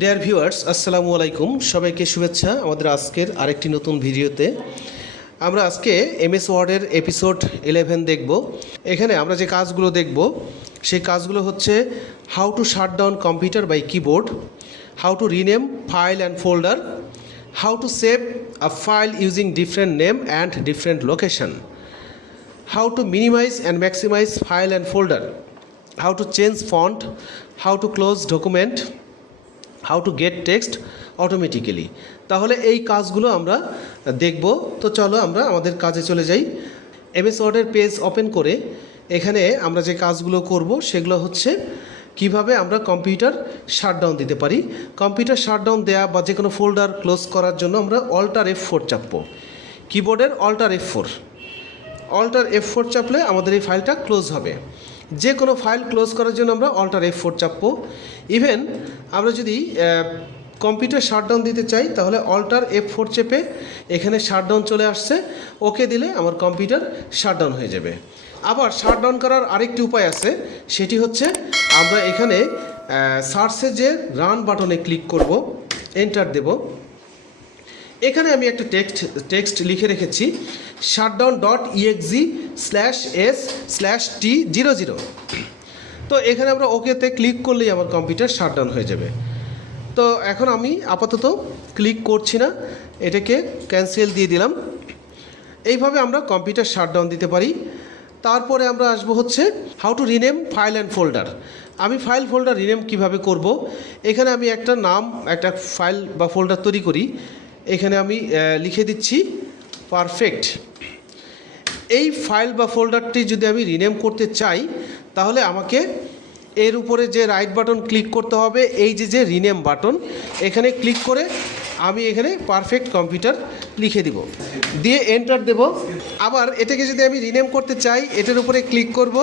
Dear viewers, আসসালামু আলাইকুম। সবাইকে শুভেচ্ছা আমাদের আজকের আরেকটি নতুন ভিডিওতে। আমরা আজকে এমএস ওয়ার্ডের এপিসোড 11 দেখব। এখানে আমরা যে কাজগুলো দেখব সেই কাজগুলো হচ্ছে how to shut down computer by keyboard, how to rename file and folder, how to save a file using different name and different location, how to minimize and maximize file and folder, how to change font, how to close document, how to get text automatically। তাহলে এই কাজগুলো আমরা দেখব। তো চলো আমরা আমাদের কাজে চলে যাই। এমএস ওয়ার্ডের পেজ ওপেন করে এখানে আমরা যে কাজগুলো করব সেগুলো হচ্ছে কিভাবে আমরা কম্পিউটার শাটডাউন দিতে পারি। কম্পিউটার শাটডাউন দেওয়া বা যে কোনো ফোল্ডার ক্লোজ করার জন্য আমরা অল্টার F4 চাপবো। কিবোর্ডের অল্টার F4 চাপলে আমাদের এই ফাইলটা ক্লোজ হবে। যে কোনো ফাইল ক্লোজ করার জন্য আমরা অল্টার F4 চাপবো। ইভেন আমরা যদি কম্পিউটার শাটডাউন দিতে চাই তাহলে অল্টার F4 চেপে এখানে শাটডাউন চলে আসছে, ওকে দিলে আমার কম্পিউটার শাটডাউন হয়ে যাবে। আবার শাটডাউন করার আরেকটি উপায় আছে, সেটি হচ্ছে আমরা এখানে সার্চে যে রান বাটনে ক্লিক করব, এন্টার দেব। এখানে আমি একটা টেক্সট লিখে রেখেছি shutdown.exe/s/t00। তো এখানে আমরা ওকেতে ক্লিক করলেই আমার কম্পিউটার শাটডাউন হয়ে যাবে। তো এখন আমি আপাতত ক্লিক করছি না, এটাকে ক্যান্সেল দিয়ে দিলাম। এইভাবে আমরা কম্পিউটার শাটডাউন দিতে পারি। তারপরে আমরা আসবো হচ্ছে how to rename file and folder. আমি ফাইল ফোল্ডার রিনেম কিভাবে করব। এখানে আমি একটা ফাইল বা ফোল্ডার তৈরি করি। এখানে আমি লিখে দিচ্ছি পারফেক্ট। এই ফাইল বা ফোল্ডারটি যদি আমি রিনেম করতে চাই তাহলে আমাকে এর উপরে যে রাইট বাটন ক্লিক করতে হবে, এই যে রিনেম বাটন, এখানে ক্লিক করে আমি এখানে পারফেক্ট কম্পিউটার লিখে দিব, দিয়ে এন্টার দেব। আবার এটাকে যদি আমি রিনেম করতে চাই এটার উপরে ক্লিক করব,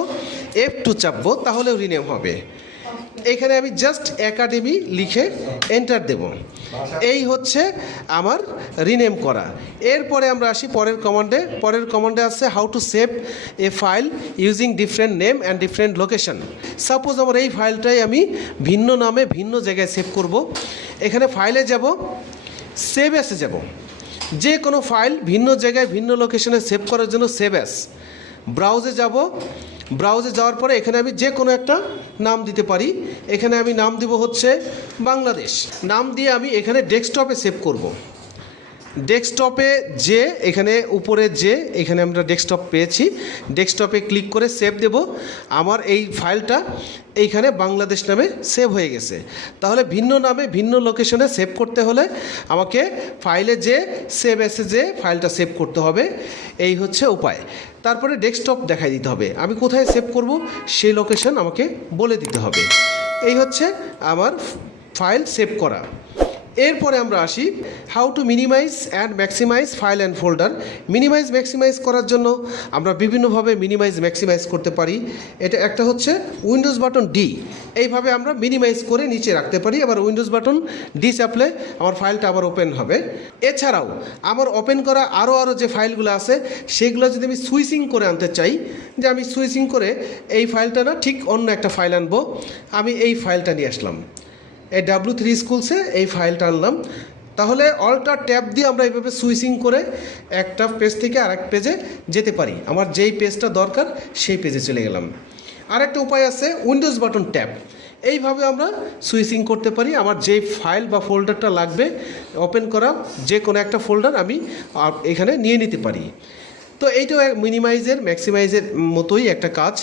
F2 চাপবো, তাহলেও রিনেম হবে। এখানে আমি জাস্ট একাডেমি লিখে এন্টার দেব। এই হচ্ছে আমার রিনেম করা। এরপরে আমরা আসি পরের কমান্ডে আছে how to save A file using different name and different location. Suppose আমার এই ফাইলটাই আমি ভিন্ন নামে ভিন্ন জায়গায় সেভ করব। এখানে ফাইলে যাব, সেভ অ্যাসে যাব। যে কোনো ফাইল ভিন্ন জায়গায় ভিন্ন লোকেশনে সেভ করার জন্য সেভ অ্যাস। ব্রাউজে যাব, ব্রাউজে যাওয়ার পরে এখানে আমি যে কোনো একটা নাম দিতে পারি। এখানে আমি নাম দিব হচ্ছে বাংলাদেশ। নাম দিয়ে আমি এখানে ডেস্কটপে সেভ করব। ডেস্কটপে যে এখানে উপরে যে এখানে আমরা ডেস্কটপ পেয়েছি, ডেস্কটপে ক্লিক করে সেভ দেব। আমার এই ফাইলটা এইখানে বাংলাদেশ নামে সেভ হয়ে গেছে। তাহলে ভিন্ন নামে ভিন্ন লোকেশনে সেভ করতে হলে আমাকে ফাইলে যে সেভ অ্যাসে যে ফাইলটা সেভ করতে হবে, এই হচ্ছে উপায়। তারপরে ডেস্কটপ দেখাই দিতে হবে, আমি কোথায় সেভ করব সেই লোকেশন আমাকে বলে দিতে হবে। এই হচ্ছে আমার ফাইল সেভ করা। এরপরে আমরা আসি how to minimize and maximize file and folder. Minimize maximize করার জন্য আমরা বিভিন্নভাবে মিনিমাইজ ম্যাক্সিমাইজ করতে পারি। এটা একটা হচ্ছে উইন্ডোজ বাটন ডি, এইভাবে আমরা মিনিমাইজ করে নিচে রাখতে পারি। আবার উইন্ডোজ বাটন ডি চাপলে আমার ফাইলটা আবার ওপেন হবে। এছাড়াও আমার ওপেন করা আরও যে ফাইলগুলো আছে সেগুলো যদি আমি সুইচিং করে আনতে চাই, যে আমি সুইচিং করে এই ফাইলটা না ঠিক অন্য একটা ফাইল আনবো, আমি এই ফাইলটা নিয়ে আসলাম, এই W3 স্কুলসে এই ফাইলটা আনলাম। তাহলে অল্টার ট্যাব দিয়ে আমরা এইভাবে সুইচিং করে একটা পেজ থেকে আরেক পেজে যেতে পারি। আমার যেই পেজটা দরকার সেই পেজে চলে গেলাম। আরেকটা উপায় আছে উইন্ডোজ বাটন ট্যাব, এইভাবে আমরা সুইচিং করতে পারি। আমার যেই ফাইল বা ফোল্ডারটা লাগবে ওপেন করা যে কোনো একটা ফোল্ডার আমি এখানে নিয়ে নিতে পারি। তো এইটাও মিনিমাইজের ম্যাক্সিমাইজের মতোই একটা কাজ।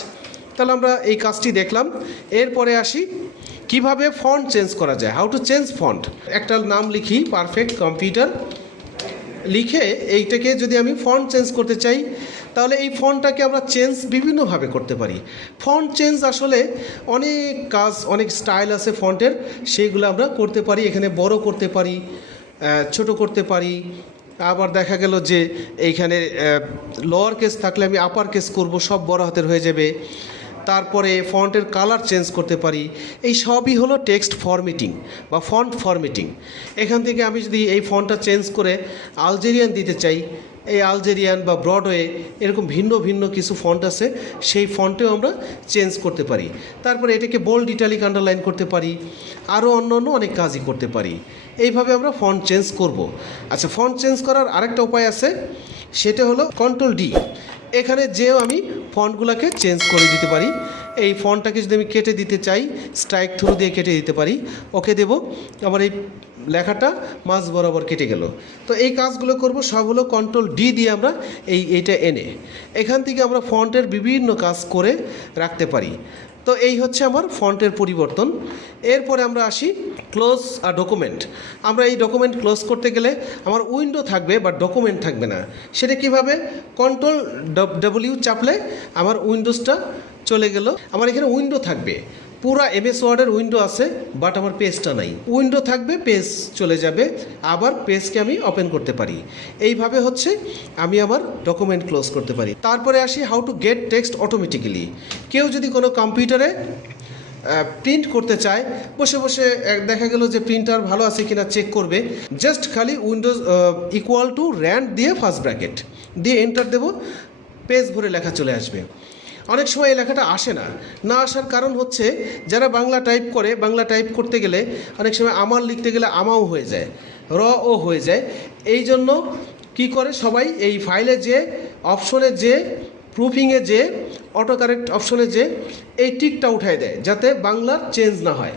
তাহলে আমরা এই কাজটি দেখলাম। এরপরে আসি কিভাবে ফন্ট চেঞ্জ করা যায়, হাউ টু চেঞ্জ ফন্ট। একটা নাম লিখি পারফেক্ট কম্পিউটার, লিখে এইটাকে যদি আমি ফন্ট চেঞ্জ করতে চাই তাহলে এই ফন্টটাকে আমরা চেঞ্জ বিভিন্নভাবে করতে পারি। ফন্ট চেঞ্জ আসলে অনেক কাজ, অনেক স্টাইল আছে ফন্টের, সেইগুলো আমরা করতে পারি। এখানে বড় করতে পারি, ছোট করতে পারি। আবার দেখা গেল যে এইখানে লোয়ার কেস থাকলে আমি আপার কেস করব, সব বড় হাতের হয়ে যাবে। তারপরে ফন্টের কালার চেঞ্জ করতে পারি। এই সবই হলো টেক্সট ফরম্যাটিং বা ফন্ট ফরম্যাটিং। এখান থেকে আমি যদি এই ফন্টটা চেঞ্জ করে আলজেরিয়ান দিতে চাই, এই আলজেরিয়ান বা ব্রডওয়ে এরকম ভিন্ন ভিন্ন কিছু ফন্ট আছে, সেই ফন্টেও আমরা চেঞ্জ করতে পারি। তারপরে এটাকে বোল্ড ইটালিক আন্ডারলাইন করতে পারি, আরও অন্য অনেক কাজই করতে পারি। এইভাবে আমরা ফন্ট চেঞ্জ করব। আচ্ছা, ফন্ট চেঞ্জ করার আরেকটা উপায় আছে, সেটা হলো কন্ট্রোল ডি। এখানে যেও আমি ফন্টগুলোকে চেঞ্জ করে দিতে পারি। এই ফন্টটাকে যদি আমি কেটে দিতে চাই, স্ট্রাইক থ্রু দিয়ে কেটে দিতে পারি, ওকে দেব, আমার এই লেখাটা মাঝ বরাবর কেটে গেল। তো এই কাজগুলো করব সব হলো কন্ট্রোল ডি দিয়ে আমরা এইটা এনে এখান থেকে আমরা ফন্টের বিভিন্ন কাজ করে রাখতে পারি। তো এই হচ্ছে আমার ফন্টের পরিবর্তন। এরপরে আমরা আসি ক্লোজ আ ডকুমেন্ট। আমরা এই ডকুমেন্ট ক্লোজ করতে গেলে আমার উইন্ডো থাকবে বা ডকুমেন্ট থাকবে না। সেটা কিভাবে? কন্ট্রোল ডব্লিউ চাপলে আমার উইন্ডোজটা চলে গেল, আমার এখানে উইন্ডো থাকবে, পুরা এমএস ওয়ার্ডের উইন্ডো আছে, বাট আমার পেজটা নাই। উইন্ডো থাকবে, পেজ চলে যাবে, আবার পেজকে আমি ওপেন করতে পারি। এইভাবে হচ্ছে আমি আমার ডকুমেন্ট ক্লোজ করতে পারি। তারপরে আসি how to get text automatically. কেউ যদি কোনো কম্পিউটারে প্রিন্ট করতে চায়, বসে বসে দেখা গেল যে প্রিন্টার ভালো আছে কিনা চেক করবে, জাস্ট খালি উইন্ডোজ ইকুয়াল টু র্যান্ড দিয়ে ফার্স্ট ব্র্যাকেট দিয়ে এন্টার দেব, পেজ ভরে লেখা চলে আসবে। অনেক সময় এই লেখাটা আসে না, না আসার কারণ হচ্ছে যারা বাংলা টাইপ করে, বাংলা টাইপ করতে গেলে অনেক সময় আমার লিখতে গেলে আমাও হয়ে যায়, র ও হয়ে যায়। এই জন্য কী করে সবাই এই ফাইলে যে অপশনে যে প্রুফিংয়ে যে অটো কারেক্ট অপশনে যে এই টিকটা উঠায় দেয়, যাতে বাংলার চেঞ্জ না হয়।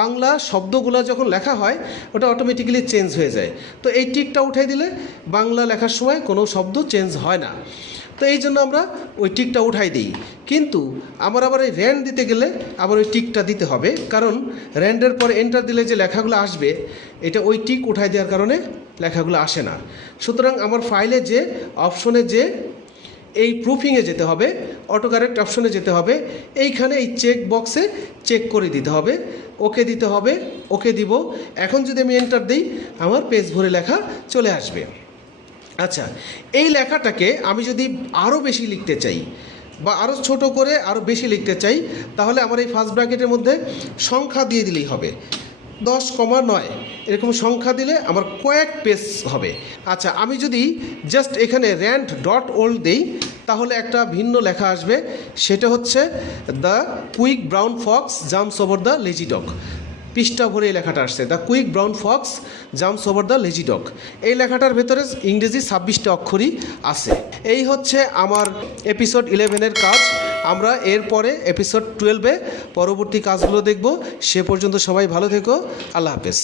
বাংলা শব্দগুলো যখন লেখা হয় ওটা অটোমেটিক্যালি চেঞ্জ হয়ে যায়। তো এই টিকটা উঠাই দিলে বাংলা লেখার সময় কোনো শব্দ চেঞ্জ হয় না। তো এই জন্য আমরা ওই টিকটা উঠাই দিই। কিন্তু আমার আবার এই র্যান্ড দিতে গেলে আবার ওই টিকটা দিতে হবে, কারণ র্যান্ডের পর এন্টার দিলে যে লেখাগুলো আসবে, এটা ওই টিক উঠাই দেওয়ার কারণে লেখাগুলো আসে না। সুতরাং আমার ফাইলে যে অপশনে যে এই প্রুফিংয়ে যেতে হবে, অটো কারেক্ট অপশনে যেতে হবে, এইখানে এই চেক বক্সে চেক করে দিতে হবে, ওকে দিতে হবে, ওকে দিব। এখন যদি আমি এন্টার দিই, আমার পেজ ভরে লেখা চলে আসবে। আচ্ছা, এই লেখাটাকে আমি যদি আরও বেশি লিখতে চাই বা আরও ছোট করে আরও বেশি লিখতে চাই, তাহলে আমার এই ফার্স্ট ব্র্যাকেটের মধ্যে সংখ্যা দিয়ে দিলেই হবে, 10,9 এরকম সংখ্যা দিলে আমার কয়েক পেজ হবে। আচ্ছা, আমি যদি জাস্ট এখানে র্যান্ড ডট ওল্ড দিই, তাহলে একটা ভিন্ন লেখা আসবে, সেটা হচ্ছে the quick brown Fox jumps over the lazy dog. পৃষ্ঠা ভরে এই লেখাটা আসছে, the quick brown Fox jumps over the lazy dog. এই লেখাটার ভেতরে ইংরেজি 26টা অক্ষরই আছে। এই হচ্ছে আমার এপিসোড 11-এর কাজ। আমরা এরপরে এপিসোড 12-এ পরবর্তী কাজগুলো দেখব। সে পর্যন্ত সবাই ভালো থেকো। আল্লাহ হাফেজ।